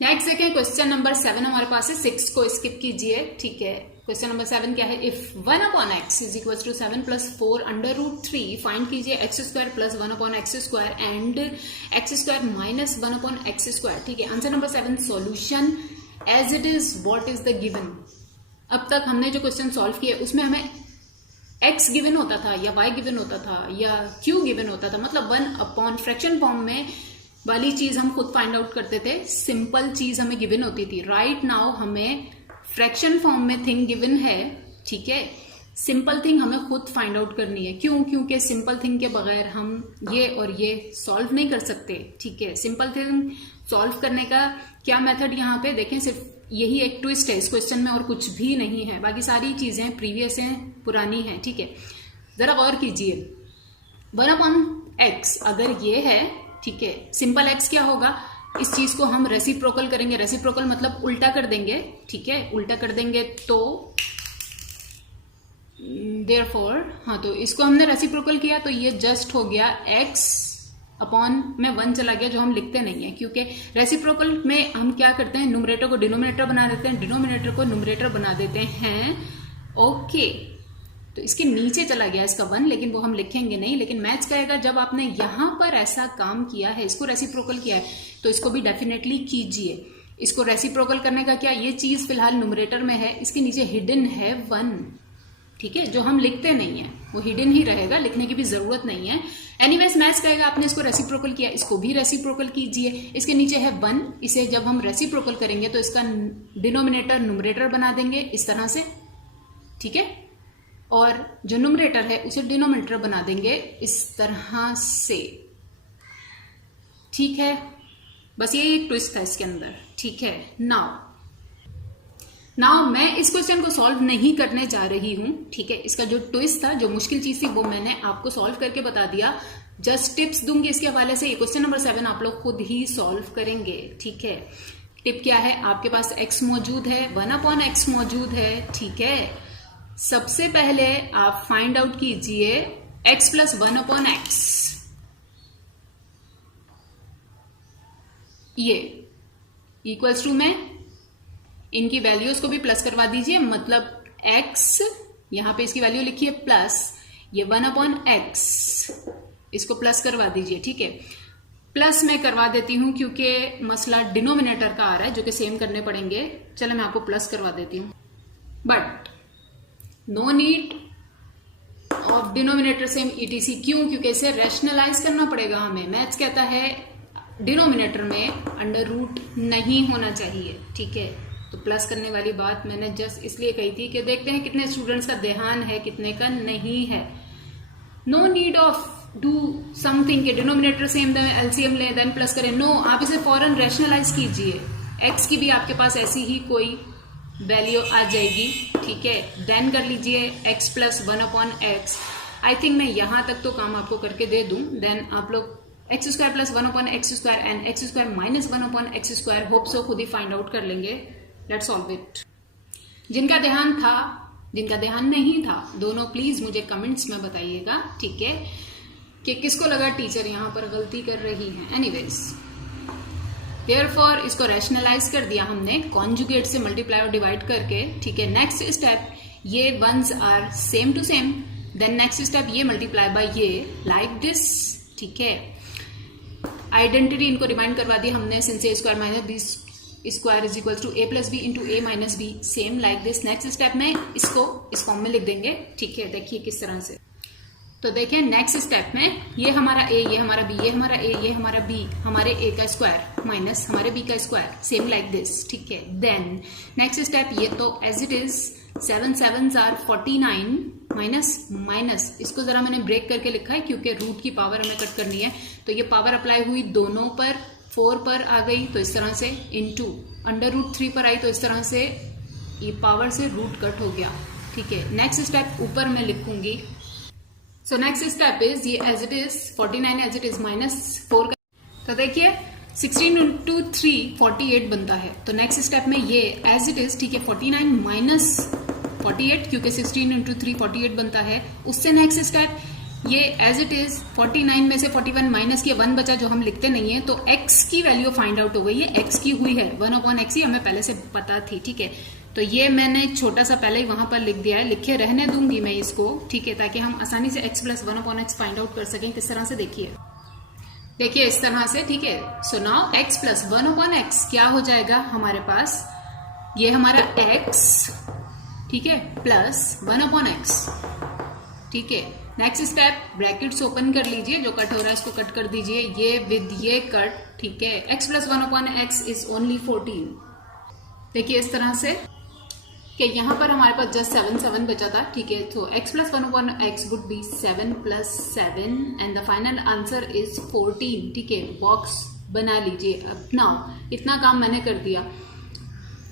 Next देखें question number 7 हमारे पास है, 6 को स्किप कीजिए। ठीक है, क्वेश्चन नंबर 7 क्या है, if 1 upon x is equal to 7 plus 4 under root 3 find कीजिए x square plus 1 upon x square and x square minus 1 upon x square. ठीक है, answer number 7 solution as it is what is the given. अब तक हमने जो question solve किए उसमें हमें x गिवन होता था या y गिवन होता था या q गिवन होता था, मतलब 1 अपॉन फ्रैक्शन फॉर्म में वाली चीज हम खुद फाइंड आउट करते थे, सिंपल चीज हमें गिवन होती थी। राइट नाउ हमें फ्रैक्शन फॉर्म में थिंग गिवन है। ठीक है, सिंपल थिंग हमें खुद फाइंड आउट करनी है। क्यों? क्योंकि सिंपल थिंग के बगैर हम ये और ये सॉल्व नहीं कर सकते। ठीक है, सिंपल थिंग सॉल्व करने का क्या मेथड यहाँ पे देखें, सिर्फ यही एक ट्विस्ट है इस क्वेश्चन में और कुछ भी नहीं है, बाकी सारी चीजें प्रीवियस हैं, पुरानी हैं। ठीक है, जरा गौर कीजिए, 1 अपॉन एक्स अगर ये है, ठीक है, सिंपल एक्स क्या होगा, इस चीज को हम रेसिप्रोकल करेंगे। रेसिप्रोकल मतलब उल्टा कर देंगे। ठीक है, उल्टा कर देंगे तो देयरफॉर, हाँ, तो इसको हमने रेसिप्रोकल किया तो ये जस्ट हो गया x अपॉन में 1 चला गया, जो हम लिखते नहीं है क्योंकि रेसिप्रोकल में हम क्या करते हैं, न्यूमरेटर को डिनोमिनेटर बना देते हैं, डिनोमिनेटर को न्यूमरेटर बना देते हैं। ओके, तो इसके नीचे चला गया इसका 1, लेकिन वो हम लिखेंगे नहीं। लेकिन मैथ्स कहेगा जब आपने यहां पर ऐसा काम किया है, इसको रेसिप्रोकल किया है, तो इसको भी डेफिनेटली कीजिए। इसको रेसिप्रोकल करने का क्या, ये चीज फिलहाल न्यूमरेटर में है, इसके नीचे हिडन है 1। ठीक है, जो हम लिखते नहीं है वो हिडन ही रहेगा, लिखने की भी जरूरत नहीं है। एनीवेज मैथ्स कहेगा आपने इसको रेसिप्रोकल किया, इसको भी रेसिप्रोकल कीजिए। इसके नीचे है 1, इसे जब हम रेसिप्रोकल करेंगे तो इसका डिनोमिनेटर न्यूमरेटर बना देंगे इस तरह से। ठीक है, और जो न्यूमरेटर है उसे डिनोमिनेटर बना देंगे इस तरह से। ठीक है, बस ये एक ट्विस्ट था इसके अंदर। ठीक है, नाउ मैं इस क्वेश्चन को सॉल्व नहीं करने जा रही हूं। ठीक है, इसका जो ट्विस्ट था, जो मुश्किल चीज थी, वो मैंने आपको सॉल्व करके बता दिया। जस्ट टिप्स दूंगी इसके हवाले से। ये क्वेश्चन नंबर 7 आप लोग खुद ही सॉल्व करेंगे। ठीक है, टिप क्या है, आपके पास x मौजूद है, 1 अपॉन एक्स मौजूद है। ठीक है, सबसे पहले आप फाइंड आउट कीजिए x प्लस 1 अपॉन एक्स, ये इक्वल्स टू में इनकी वैल्यूज को भी प्लस करवा दीजिए, मतलब x यहां पे इसकी वैल्यू लिखिए प्लस ये 1 अपॉन एक्स, इसको प्लस करवा दीजिए। ठीक है, प्लस में करवा देती हूं क्योंकि मसला डिनोमिनेटर का आ रहा है, जो कि सेम करने पड़ेंगे। चलो मैं आपको प्लस करवा देती हूं, but no need of denominator same ETC। क्यों? क्योंकि इसे रैशनलाइज करना पड़ेगा हमें। मैथ्स कहता है डिनोमिनेटर में अंडर रूट नहीं होना चाहिए। ठीक है, तो प्लस करने वाली बात मैंने जस्ट इसलिए कही थी कि देखते हैं कितने स्टूडेंट्स का ध्यान है, कितने का नहीं है। No need of do something के डिनोमिनेटर सेम LCM ले देन प्लस करें, नो, आप इसे फौरन रैशनलाइज कीजिए। एक्स की भी आपके पास ऐसी ही कोई वैल्यू आ जाएगी। ठीक है, देन कर लीजिए x plus 1 upon x. I think मैं यहां तक तो काम आपको करके दे दूं, देन आप लोग x square plus 1 upon x square and x square minus 1 upon x square hope so खुद ही फाइंड आउट कर लेंगे। Let's solve it. जिनका ध्यान था, जिनका ध्यान नहीं था, दोनों प्लीज मुझे कमेंट्स में बताइएगा। ठीक है, कि किसको लगा टीचर यहां पर गलती कर रही है। एनीवेज, देयरफॉर इसको रैशनलाइज कर दिया हमने कॉन्जुगेट से मल्टीप्लाई और डिवाइड करके। ठीक है, नेक्स्ट स्टेप, ये once are same to same, then next step ये मल्टीप्लाई बाय ये लाइक दिस। ठीक है, आइडेंटिटी इनको रिमाइंड करवा दी हमने, since a square minus b square is equal to a plus b into a minus b, same like this. Next step में इसको इस फॉर्म में लिख देंगे। ठीक है, देखिए किस तरह से। तो देखिए नेक्स्ट स्टेप में ये हमारा ए, ये हमारा बी, ये हमारा ए, ये हमारा बी, हमारे ए का स्क्वायर माइनस हमारे बी का स्क्वायर, सेम लाइक दिस। ठीक है, देन नेक्स्ट स्टेप, ये तो as it is 7 7s are 49 minus minus, इसको जरा मैंने ब्रेक करके लिखा है क्योंकि रूट की पावर हमें कट करनी है, तो ये पावर अप्लाई हुई दोनों पर, 4 पर आ गई तो इस तरह से, इनटू अंडर रूट 3 पर आई तो इस तरह से ये पावर से रूट कट हो गया। ठीक है, नेक्स्ट स्टेप ऊपर मैं लिखूंगी। सो नेक्स्ट स्टेप इज ये as it is 49 as it is minus 4 का, तो देखिए 16 इंटू 3 48 बनता है। तो नेक्स्ट स्टेप में ये एज इट इज, ठीक है, 49 माइनस 48 क्योंकि 16 इंटू 3 48 बनता है। उससे नेक्स्ट स्टेप ये एज इट इज 49 में से 41 माइनस किया 1 बचा जो हम लिखते नहीं है, तो x की वैल्यू फाइंड आउट हो गई है, x की हुई है 1/x ही हमें पहले से पता थी, ठीक है। तो ये मैंने छोटा सा पहले ही वहां पर लिख दिया है, लिखे रहने दूंगी मैं इसको, ठीक है, ताकि हम आसानी से x plus 1/x find out कर सकें। किस तरह से देखिए इस तरह से, ठीक है। So now x plus 1/x क्या हो जाएगा हमारे पास, ये हमारा x, ठीक है, प्लस 1/x, ठीक है। नेक्स्ट स्टेप, ब्रैकेट्स ओपन कर लीजिए, जो कट हो रहा है इसको कट कर दीजिए, ये विद ये कट, ठीक है। x plus 1/x is only 14। देखिए इस तरह से कि यहाँ पर हमारे पास जस्ट 7 बचा था, ठीक है। तो x plus 1/x would be 7 plus 7 and the final answer is 14, ठीक है। बॉक्स बना लीजिए। अब नाउ इतना काम मैंने कर दिया।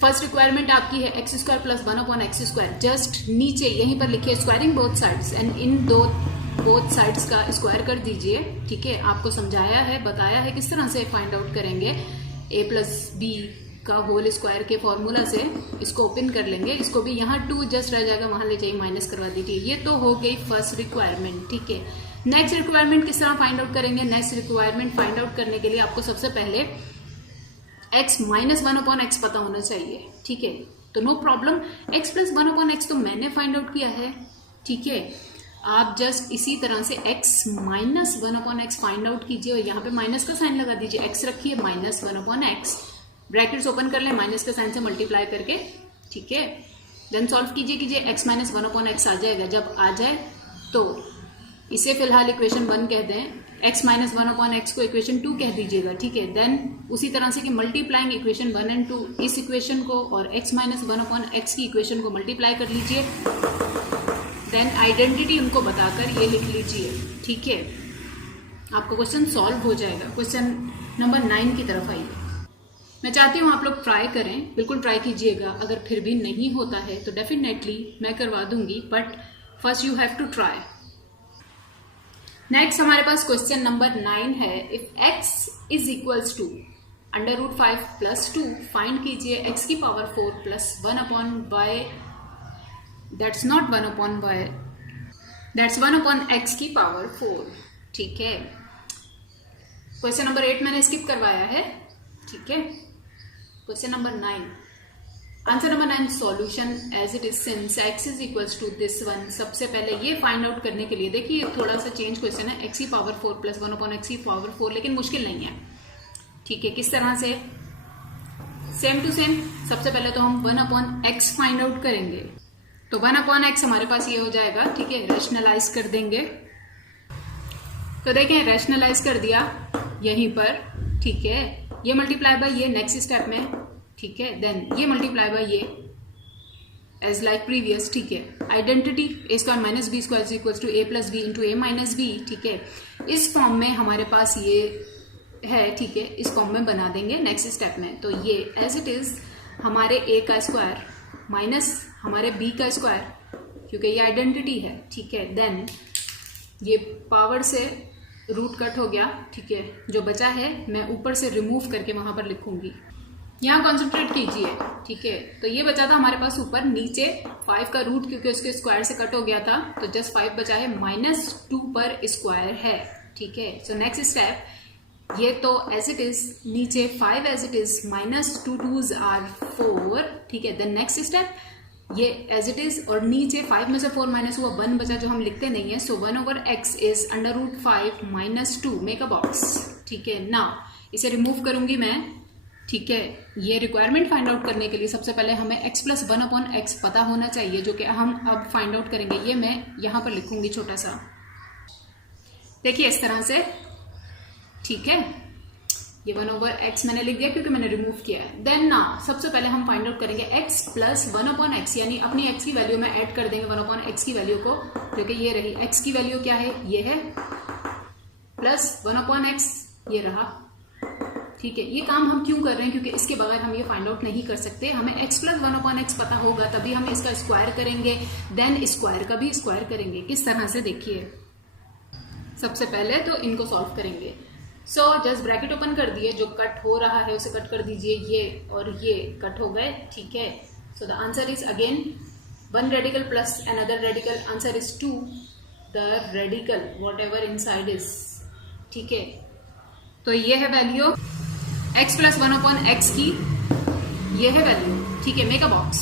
फर्स्ट रिक्वायरमेंट आपकी है x square plus 1/x², just नीचे यहीं पर लिखिए squaring both sides, and in both sides का स्क्वायर कर दीजिए, ठीक है। आपको समझाया है, बताया है किस तरह से फाइंड आउट करेंगे। a प्लस बी का होल स्क्वायर के फॉर्मूला से इसको ओपन कर लेंगे, इसको भी यहाँ 2 जस्ट रह जाएगा, वहां ले जाइए माइनस करवा दीजिए। ये तो हो गई फर्स्ट रिक्वायरमेंट, ठीक है। नेक्स्ट रिक्वायरमेंट किस तरह फाइंड आउट करेंगे, नेक्स्ट रिक्वायरमेंट फाइंड आउट करने के लिए आपको सबसे पहले x माइनस 1/x पता होना चाहिए, ठीक है। तो no problem, x plus 1/x तो मैंने फाइंड आउट किया है, ठीक है। आप जस्ट इसी तरह से x minus 1/x find out कीजिए और यहाँ पे माइनस का साइन लगा दीजिए, x रखिए माइनस 1/x, ब्रैकेट्स ओपन कर लें, माइनस का साइन से मल्टीप्लाई करके, ठीक है। देन सॉल्व कीजिए, x माइनस 1/x आ जाएगा। जब आ जाए तो इसे फिलहाल इक्वेशन 1 कह दें, x माइनस 1/x को इक्वेशन 2 कह दीजिएगा, ठीक है। देन उसी तरह से कि मल्टीप्लाइंग इक्वेशन 1 एंड 2, इस इक्वेशन को और x माइनस 1/x की इक्वेशन को मल्टीप्लाई कर लीजिए, देन आइडेंटिटी उनको बताकर ये लिख लीजिए, ठीक है। आपका क्वेश्चन सॉल्व हो जाएगा। क्वेश्चन नंबर 9 की तरफ आइए। मैं चाहती हूँ आप लोग ट्राई करें, बिल्कुल ट्राई कीजिएगा। अगर फिर भी नहीं होता है तो डेफिनेटली मैं करवा दूंगी, but first you have to try. Next हमारे पास क्वेश्चन नंबर 9 है। If x is equals to √5 plus 2, find कीजिए x की power 4 plus 1/y, that's not 1/y, that's 1/x की पावर 4, ठीक है। क्वेश्चन नंबर 8 मैंने स्किप करवाया है, ठीक है। Question number 9, answer number 9, solution as it is since x is equals to this one. सबसे पहले ये फाइंड आउट करने के लिए देखिए थोड़ा सा चेंज क्वेश्चन है, x की पावर 4 प्लस 1/x की पावर 4, लेकिन मुश्किल नहीं है, ठीक है। किस तरह से, सेम टू सेम। सबसे पहले तो हम 1/x फाइंड आउट करेंगे, तो 1/x हमारे पास ये हो जाएगा, ठीक है। रैशनलाइज कर देंगे, तो देखें रैशनलाइज कर दिया यहीं पर, ठीक है। ये मल्टीप्लाई बाय ये नेक्स्ट स्टेप में, ठीक है। देन ये मल्टीप्लाई बाय ये एज लाइक प्रीवियस, ठीक है। Identity a square minus b square is equal to a plus b into a minus b, ठीक है। इस फॉर्म में हमारे पास ये है, ठीक है। इस फॉर्म में बना देंगे नेक्स्ट स्टेप में, तो ये एज इट इज हमारे a का स्क्वायर माइनस हमारे b का स्क्वायर, क्योंकि ये आइडेंटिटी है, ठीक है। देन ये पावर से रूट कट हो गया, ठीक है। जो बचा है मैं ऊपर से रिमूव करके वहां पर लिखूंगी, यहाँ कॉन्सेंट्रेट कीजिए, ठीक है। तो ये बचा था हमारे पास ऊपर, नीचे 5 का रूट क्योंकि उसके स्क्वायर से कट हो गया था, तो जस्ट 5 बचा है, -2 पर स्क्वायर है, ठीक है। सो नेक्स्ट स्टेप, ये तो एज इट इज, नीचे 5 as it is, -2 2s are 4, ठीक है। देन नेक्स्ट स्टेप ये एज इट इज, और नीचे 5 में से 4 माइनस हुआ 1 बचा जो हम लिखते नहीं है, सो 1/x is √5 -2, make a box, ठीक है। नाउ इसे रिमूव करूंगी मैं, ठीक है। ये रिक्वायरमेंट फाइंड आउट करने के लिए सबसे पहले हमें x प्लस 1/x पता होना चाहिए, जो कि हम अब फाइंड आउट करेंगे। ये मैं यहां पर लिखूंगी छोटा सा, देखिए इस तरह से, ठीक है। ये 1/x मैंने लिख दिया क्योंकि मैंने रिमूव किया है। देन ना सबसे पहले हम फाइंड आउट करेंगे x प्लस 1/x, यानी अपनी x की वैल्यू में ऐड कर देंगे 1/x की वैल्यू को, जो कि ये रही। x की वैल्यू क्या है, ये है, प्लस 1/x ये रहा, ठीक है। ये काम हम क्यों कर रहे हैं, क्योंकि इसके बगैर हम ये फाइंड आउट नहीं कर सकते। हमें x प्लस 1/x पता होगा तभी हम इसका स्क्वायर करेंगे, देन स्क्वायर का भी स्क्वायर करेंगे। किस तरह से, देखिए सबसे पहले तो इनको सॉल्व करेंगे। सो जस्ट ब्रैकेट ओपन कर दिए, जो कट हो रहा है उसे कट कर दीजिए, ये और ये कट हो गए, ठीक है। So the answer is again 1 radical plus another radical, answer is 2, the radical what ever inside is, ठीक है। तो ये है वैल्यू x प्लस 1/x की, ये है वैल्यू, ठीक है। मेक अ बॉक्स,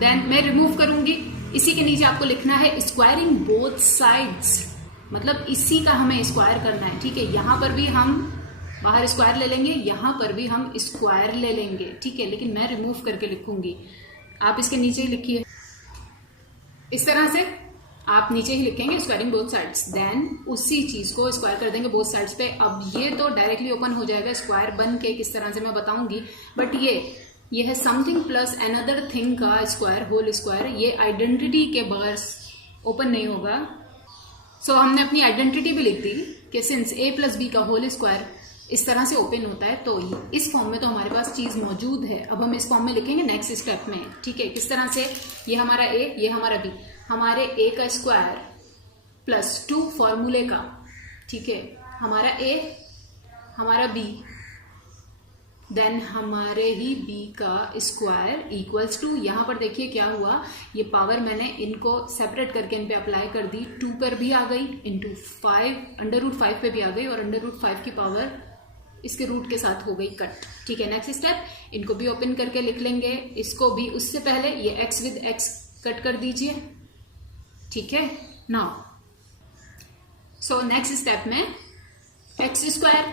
देन मैं रिमूव करूंगी। इसी के नीचे आपको लिखना है स्क्वायरिंग बोथ साइड्स, मतलब इसी का हमें स्क्वायर करना है, ठीक है। यहां पर भी हम बाहर स्क्वायर ले लेंगे, यहां पर भी हम स्क्वायर ले लेंगे, ठीक है। लेकिन मैं रिमूव करके लिखूंगी, आप इसके नीचे ही लिखिए। इस तरह से आप नीचे ही लिखेंगे स्क्वायरिंग बोथ साइड्स, देन उसी चीज को स्क्वायर कर देंगे बोथ साइड्स पे। अब ये तो डायरेक्टली ओपन हो जाएगा स्क्वायर बन के, किस तरह से मैं बताऊंगी, बट ये है समथिंग प्लस अनदर थिंग का स्क्वायर, होल स्क्वायर। ये आइडेंटिटी के बगैर ओपन नहीं होगा। सो हमने अपनी आइडेंटिटी भी लिख दी कि सिंस a प्लस बी का होल स्क्वायर इस तरह से ओपन होता है, तो इस फॉर्म में तो हमारे पास चीज मौजूद है। अब हम इस फॉर्म में लिखेंगे नेक्स्ट स्टेप में, ठीक है। किस तरह से, ये हमारा a, ये हमारा b, हमारे a का स्क्वायर प्लस 2 फॉर्मूले का, ठीक है, हमारा a, हमारा b, देन हमारे ही b का स्क्वायर इक्वल्स टू, यहां पर देखिए क्या हुआ, ये पावर मैंने इनको सेपरेट करके इन पे अप्लाई कर दी, 2 पर भी आ गई, इंटू 5, अंडर रूट 5 पे भी आ गई, और अंडर रूट 5 की पावर इसके रूट के साथ हो गई कट, ठीक है। नेक्स्ट स्टेप, इनको भी ओपन करके लिख लेंगे, इसको भी। उससे पहले ये x विद x कट कर दीजिए, ठीक है। नाउ सो नेक्स्ट स्टेप में x square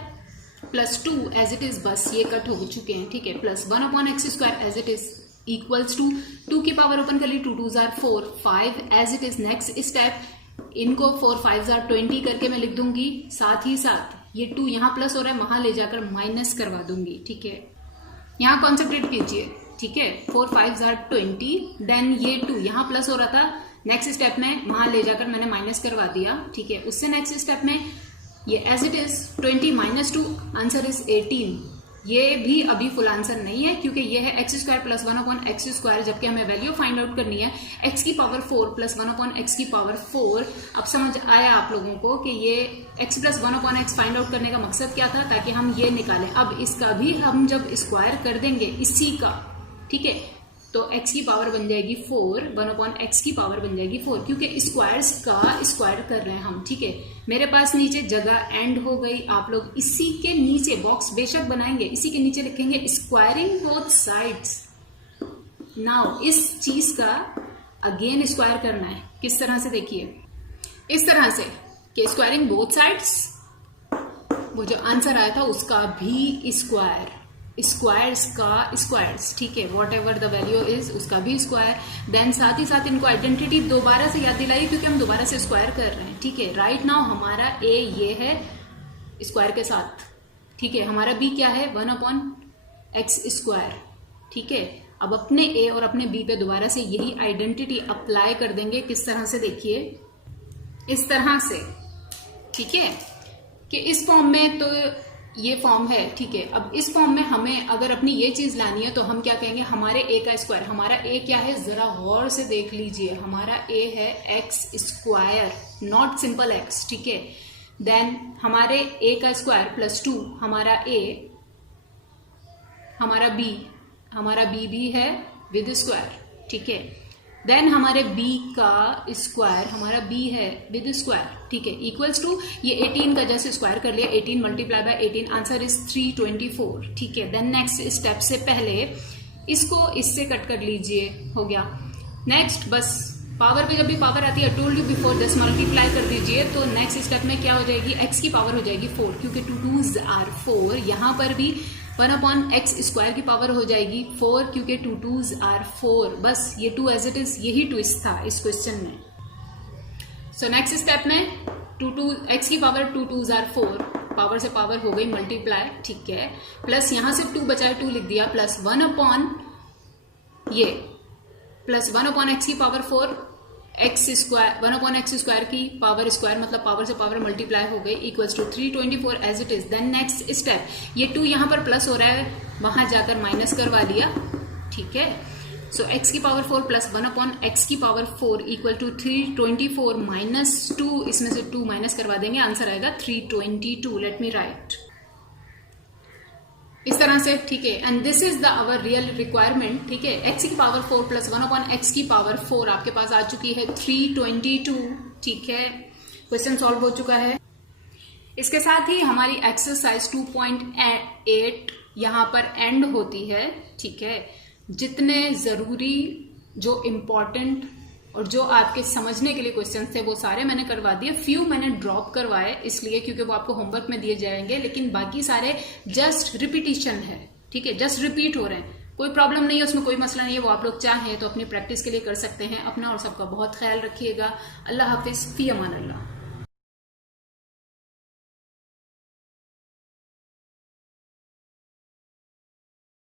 plus 2 as it is, बस ये कट हो चुके हैं, ठीक है, plus 1/x square as it is equals to 2 की पावर ओपन कर ली, 2 2s are 4, 5 as it is. Next step, इनको 4 5s are 20 करके मैं लिख दूंगी, साथ ही साथ ये 2 यहाँ प्लस हो रहा है, वहां ले जाकर माइनस करवा दूंगी, ठीक है। यहाँ कॉन्सेंट्रेट कीजिए, ठीक है। 4 5s are 20, देन ये 2 यहाँ प्लस हो रहा था, नेक्स्ट स्टेप में वहां ले जाकर मैंने माइनस करवा दिया, ठीक है। उससे नेक्स्ट स्टेप में ये as it is 20 minus 2, answer is 18। ये भी अभी फुल आंसर नहीं है, क्योंकि ये है x square plus 1/x square, जबकि हमें वैल्यू फाइंड आउट करनी है x की पावर 4 प्लस 1/x की पावर 4। अब समझ आया आप लोगों को कि ये x plus 1/x find out करने का मकसद क्या था, ताकि हम ये निकालें। अब इसका भी हम जब स्क्वायर कर देंगे इसी का, ठीक है, तो x की पावर बन जाएगी 4, 1/x की पावर बन जाएगी 4, क्योंकि स्क्वायर्स का स्क्वायर कर रहे हैं हम, ठीक है। मेरे पास नीचे जगह एंड हो गई, आप लोग इसी के नीचे बॉक्स बेशक बनाएंगे, इसी के नीचे लिखेंगे स्क्वायरिंग बोथ साइड्स। नाउ इस चीज का अगेन स्क्वायर करना है, किस तरह से, देखिए इस तरह से कि स्क्वायरिंग बोथ साइड्स, वो जो आंसर आया था उसका भी स्क्वायर, स्क्वायर्स का स्क्वायर्स, ठीक है, what ever the value is उसका भी स्क्वायर। देन साथ ही साथ इनको आइडेंटिटी दोबारा से याद दिलाई, क्योंकि हम दोबारा से स्क्वायर कर रहे हैं, ठीक है। राइट नाउ हमारा a ये है स्क्वायर के साथ, ठीक है, हमारा b क्या है 1/x स्क्वायर, ठीक है। अब अपने a और अपने b पे दोबारा से यही आइडेंटिटी अप्लाई कर देंगे, किस तरह से, देखिए इस तरह से, ठीक है, कि इस फॉर्म में तो ये फॉर्म है, ठीक है। अब इस फॉर्म में हमें अगर अपनी ये चीज लानी है तो हम क्या कहेंगे, हमारे a का स्क्वायर, हमारा a क्या है जरा गौर से देख लीजिए, हमारा a है x square, not simple x, ठीक है। देन हमारे a का स्क्वायर प्लस 2, हमारा a, हमारा b भी है विद स्क्वायर, ठीक है। देन हमारे b का स्क्वायर, हमारा b है विद स्क्वायर, ठीक है, इक्वल्स टू ये 18 का जैसे स्क्वायर कर लिया, 18 मल्टीप्लाई बाय 18, आंसर इज 324, ठीक है। देन नेक्स्ट स्टेप से पहले इसको इससे कट कर लीजिए, हो गया। नेक्स्ट बस पावर पे जब भी पावर आती है, told you before this, multiply कर दीजिए, तो नेक्स्ट स्टेप में क्या हो जाएगी, x की पावर हो जाएगी 4, क्योंकि 2 2s are 4, यहां पर भी 1/x स्क्वायर की पावर हो जाएगी 4, क्योंकि 2 2s are 4। बस ये 2 एज इट इज, यही ट्विस्ट था इस क्वेश्चन में। सो नेक्स्ट स्टेप में x की पावर 2 2s are 4, पावर से पावर हो गई मल्टीप्लाई, ठीक है, प्लस यहां से 2 बचाए 2 लिख दिया, प्लस 1/x की power 4, x square 1/x square की पावर स्क्वायर, मतलब पावर से पावर मल्टीप्लाई हो गई, equals to 324 as it is. Then next step, ये 2 यहाँ पर प्लस हो रहा है, वहां जाकर माइनस करवा लिया, ठीक है। सो x की पावर 4 प्लस 1/x की पावर 4 इक्वल टू 324 माइनस 2, इसमें से 2 माइनस करवा देंगे, आंसर आएगा 322। लेट मी राइट इस तरह से, ठीक है। And this is the our real requirement, ठीक है। x की पावर 4 प्लस 1/x की पावर 4 आपके पास आ चुकी है 322, ठीक है। क्वेश्चन सॉल्व हो चुका है। इसके साथ ही हमारी एक्सरसाइज 2.8 यहाँ पर एंड होती है। ठीक है, जितने जरूरी, जो इम्पोर्टेंट और जो आपके समझने के लिए क्वेश्चंस थे वो सारे मैंने करवा दिए। फ्यू मैंने ड्रॉप करवाए इसलिए क्योंकि वो आपको होमवर्क में दिए जाएंगे, लेकिन बाकी सारे जस्ट रिपीटिशन है। ठीक है, जस्ट रिपीट हो रहे हैं, कोई प्रॉब्लम नहीं है उसमें, कोई मसला नहीं है। वो आप लोग चाहें तो अपनी प्रैक्टिस के लिए कर सकते हैं। अपना और सबका बहुत ख्याल रखिएगा। अल्लाह हाफिज, फी अमान अल्लाह।